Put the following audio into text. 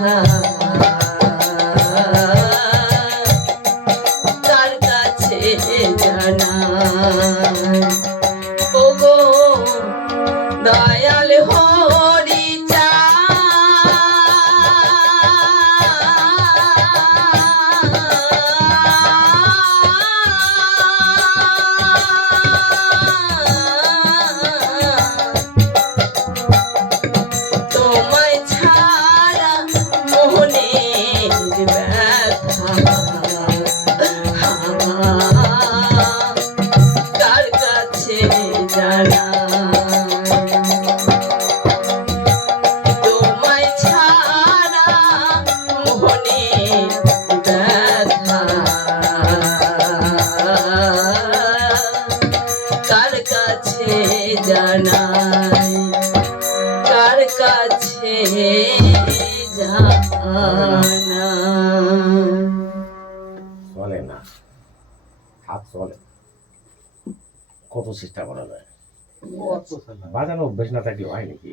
嗯 চেষ্টা করা যায়। বাজানো অভ্যেস না থাকলে হয় নাকি?